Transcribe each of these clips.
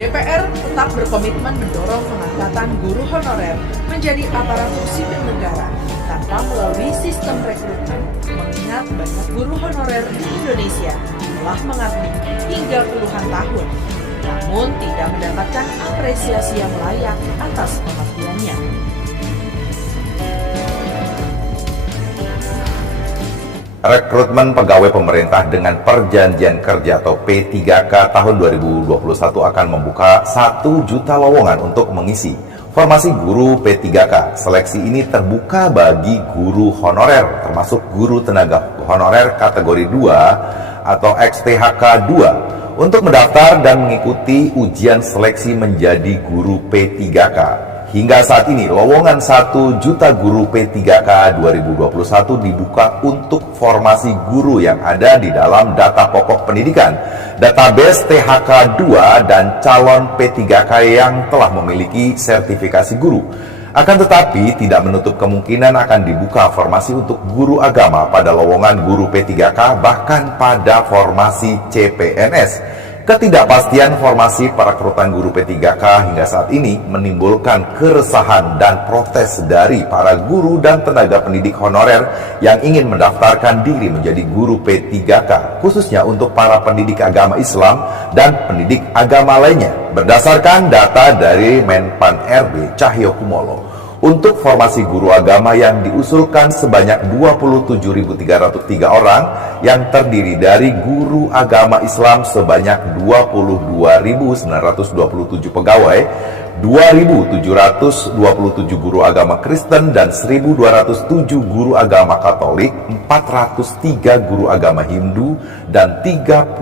DPR tetap berkomitmen mendorong pengangkatan guru honorer menjadi aparatur sipil negara tanpa melalui sistem rekrutmen, mengingat banyak guru honorer di Indonesia telah mengabdi hingga puluhan tahun, namun tidak mendapatkan apresiasi yang layak atas pengabdiannya. Rekrutmen pegawai pemerintah dengan perjanjian kerja atau P3K tahun 2021 akan membuka 1 juta lowongan untuk mengisi formasi guru P3K. Seleksi ini terbuka bagi guru honorer, termasuk guru tenaga honorer kategori 2 atau XTHK 2 untuk mendaftar dan mengikuti ujian seleksi menjadi guru P3K. Hingga saat ini, lowongan 1 juta guru P3K 2021 dibuka untuk formasi guru yang ada di dalam data pokok pendidikan, database THK 2 dan calon P3K yang telah memiliki sertifikasi guru. Akan tetapi, tidak menutup kemungkinan akan dibuka formasi untuk guru agama pada lowongan guru P3K, bahkan pada formasi CPNS. Ketidakpastian formasi perekrutan guru P3K hingga saat ini menimbulkan keresahan dan protes dari para guru dan tenaga pendidik honorer yang ingin mendaftarkan diri menjadi guru P3K, khususnya untuk para pendidik agama Islam dan pendidik agama lainnya. Berdasarkan data dari Menpan RB Cahyokumolo, untuk formasi guru agama yang diusulkan sebanyak 27.303 orang yang terdiri dari guru agama Islam sebanyak 22.927 pegawai, 2.727 guru agama Kristen dan 1.207 guru agama Katolik, 403 guru agama Hindu dan 39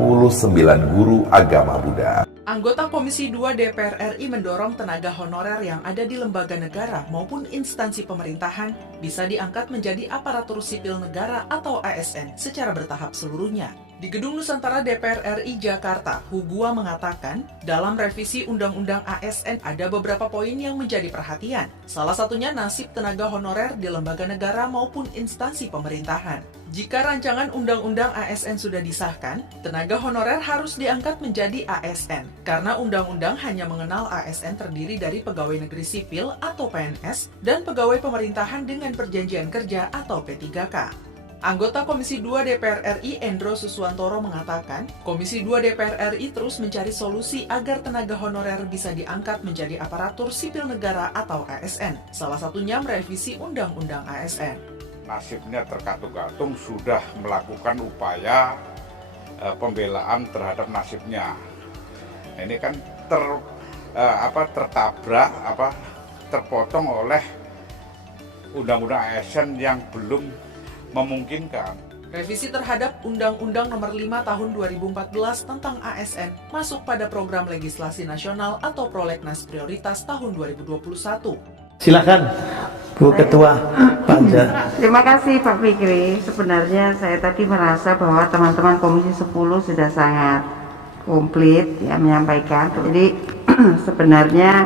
guru agama Buddha. Anggota Komisi 2 DPR RI mendorong tenaga honorer yang ada di lembaga negara maupun instansi pemerintahan bisa diangkat menjadi aparatur sipil negara atau ASN secara bertahap seluruhnya. Di Gedung Nusantara DPR RI Jakarta, Hugua mengatakan, dalam revisi Undang-Undang ASN ada beberapa poin yang menjadi perhatian. Salah satunya nasib tenaga honorer di lembaga negara maupun instansi pemerintahan. Jika rancangan Undang-Undang ASN sudah disahkan, tenaga honorer harus diangkat menjadi ASN, karena Undang-Undang hanya mengenal ASN terdiri dari pegawai negeri sipil atau PNS dan pegawai pemerintahan dengan perjanjian kerja atau P3K. Anggota Komisi 2 DPR RI Endro Suswantoro mengatakan, Komisi 2 DPR RI terus mencari solusi agar tenaga honorer bisa diangkat menjadi aparatur sipil negara atau ASN, salah satunya merevisi Undang-Undang ASN. Nasibnya terkatung-katung sudah melakukan upaya pembelaan terhadap nasibnya. Ini kan terpotong oleh Undang-Undang ASN yang belum memungkinkan. Revisi terhadap Undang-Undang Nomor 5 Tahun 2014 tentang ASN masuk pada program legislasi nasional atau Prolegnas Prioritas tahun 2021. Silakan, Bu Ketua Panja. Terima kasih Pak Fikri. Sebenarnya saya tadi merasa bahwa teman-teman Komisi 10 sudah sangat komplit ya menyampaikan. Jadi sebenarnya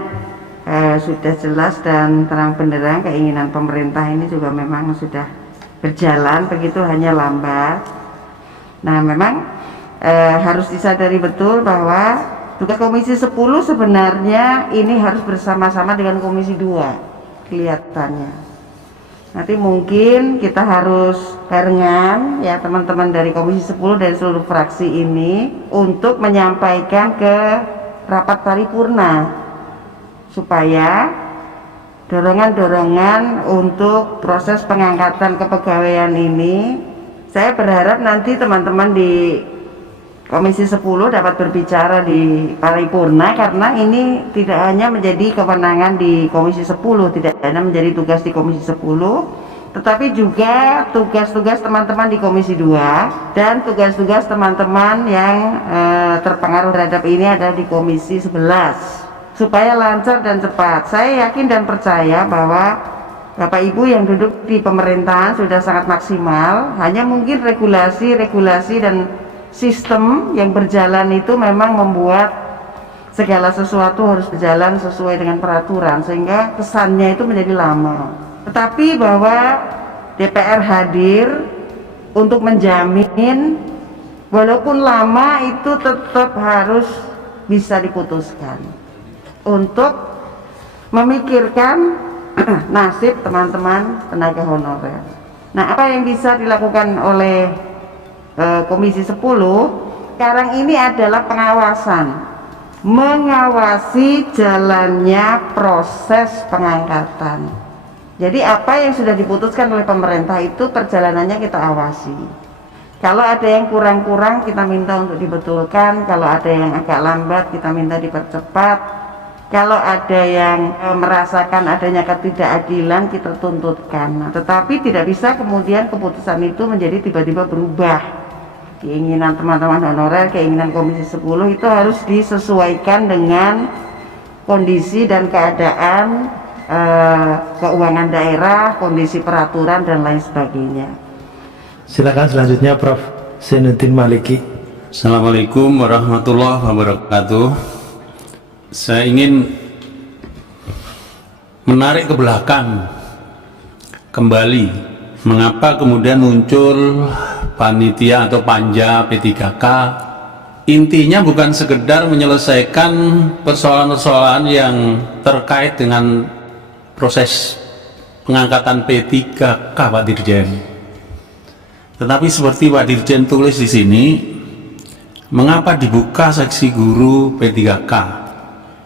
sudah jelas dan terang benderang keinginan pemerintah ini juga memang sudah berjalan, begitu hanya lambat. Nah memang harus disadari betul bahwa tugas Komisi 10 sebenarnya ini harus bersama-sama dengan Komisi 2 kelihatannya. Nanti mungkin kita harus barengan ya teman-teman dari Komisi 10 dari seluruh fraksi ini untuk menyampaikan ke rapat paripurna supaya dorongan-dorongan untuk proses pengangkatan kepegawaian ini, saya berharap nanti teman-teman di Komisi 10 dapat berbicara di paripurna, karena ini tidak hanya menjadi kewenangan di Komisi 10, tidak hanya menjadi tugas di Komisi 10, tetapi juga tugas-tugas teman-teman di Komisi 2 dan tugas-tugas teman-teman yang terpengaruh terhadap ini ada di Komisi 11. Supaya lancar dan cepat. Saya yakin dan percaya bahwa Bapak Ibu yang duduk di pemerintahan sudah sangat maksimal. Hanya mungkin regulasi dan sistem yang berjalan itu memang membuat segala sesuatu harus berjalan sesuai dengan peraturan, sehingga kesannya itu menjadi lama. Tetapi bahwa DPR hadir untuk menjamin walaupun lama itu tetap harus bisa diputuskan untuk memikirkan nasib teman-teman tenaga honorer. Nah, apa yang bisa dilakukan oleh Komisi 10 sekarang ini adalah pengawasan, mengawasi jalannya proses pengangkatan. Jadi apa yang sudah diputuskan oleh pemerintah itu perjalanannya kita awasi. Kalau ada yang kurang-kurang kita minta untuk dibetulkan, kalau ada yang agak lambat kita minta dipercepat, kalau ada yang merasakan adanya ketidakadilan kita tuntutkan. Nah, tetapi tidak bisa kemudian keputusan itu menjadi tiba-tiba berubah. Keinginan teman-teman honorer, keinginan Komisi 10 itu harus disesuaikan dengan kondisi dan keadaan keuangan daerah, kondisi peraturan dan lain sebagainya. Silakan selanjutnya Prof. Zainuddin Maliki. Assalamualaikum warahmatullahi wabarakatuh. Saya ingin menarik ke belakang kembali, mengapa kemudian muncul panitia atau panja P3K. Intinya bukan sekedar menyelesaikan persoalan-persoalan yang terkait dengan proses pengangkatan P3K, Pak Dirjen. Tetapi seperti Pak Dirjen tulis di sini, mengapa dibuka seksi guru P3K?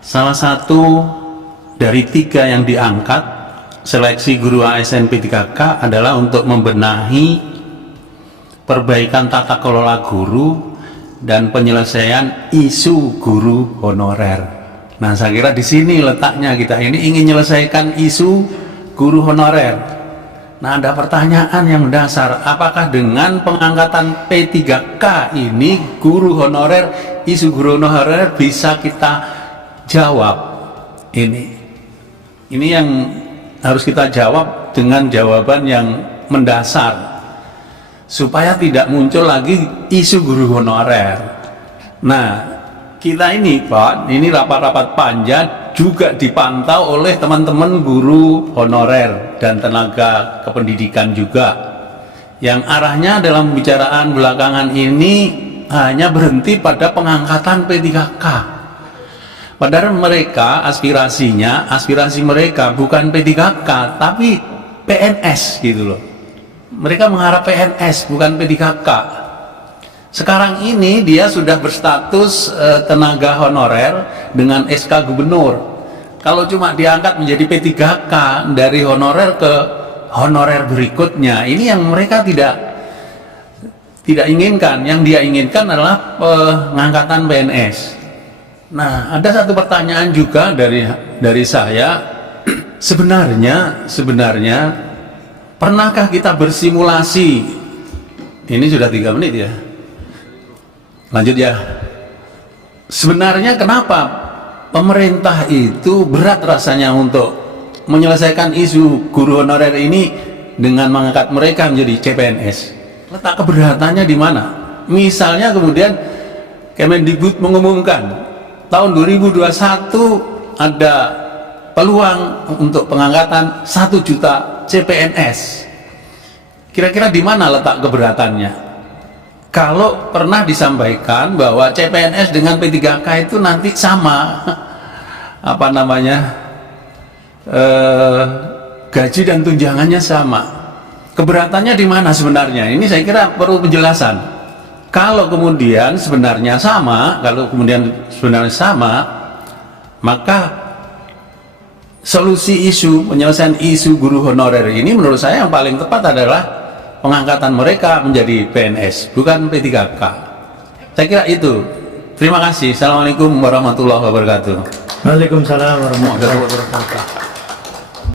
Salah satu dari 3 yang diangkat seleksi guru ASN P3K adalah untuk membenahi perbaikan tata kelola guru dan penyelesaian isu guru honorer. Nah, saya kira di sini letaknya, kita ini ingin menyelesaikan isu guru honorer. Nah, ada pertanyaan yang mendasar, apakah dengan pengangkatan P3K ini guru honorer, isu guru honorer bisa kita jawab? Ini yang harus kita jawab dengan jawaban yang mendasar supaya tidak muncul lagi isu guru honorer. Nah, kita ini Pak, ini rapat-rapat panja juga dipantau oleh teman-teman guru honorer dan tenaga kependidikan juga, yang arahnya dalam pembicaraan belakangan ini hanya berhenti pada pengangkatan P3K. Padahal mereka aspirasi mereka bukan P3K tapi PNS gitu loh. Mereka mengharap PNS bukan P3K. Sekarang ini dia sudah berstatus tenaga honorer dengan SK gubernur. Kalau cuma diangkat menjadi P3K dari honorer ke honorer berikutnya, ini yang mereka tidak inginkan. Yang dia inginkan adalah pengangkatan PNS. Nah, ada satu pertanyaan juga dari saya. Sebenarnya pernahkah kita bersimulasi? Ini sudah 3 menit ya. Lanjut ya. Sebenarnya kenapa pemerintah itu berat rasanya untuk menyelesaikan isu guru honorer ini dengan mengangkat mereka menjadi CPNS? Letak keberatannya di mana? Misalnya kemudian Kemendikbud mengumumkan tahun 2021 ada peluang untuk pengangkatan 1 juta CPNS. Kira-kira di mana letak keberatannya? Kalau pernah disampaikan bahwa CPNS dengan P3K itu nanti sama gaji dan tunjangannya sama. Keberatannya di mana sebenarnya? Ini saya kira perlu penjelasan. Kalau kemudian sebenarnya sama, maka solusi penyelesaian isu guru honorer ini menurut saya yang paling tepat adalah pengangkatan mereka menjadi PNS, bukan P3K. Saya kira itu. Terima kasih. Assalamualaikum warahmatullahi wabarakatuh. Waalaikumsalam warahmatullahi wabarakatuh.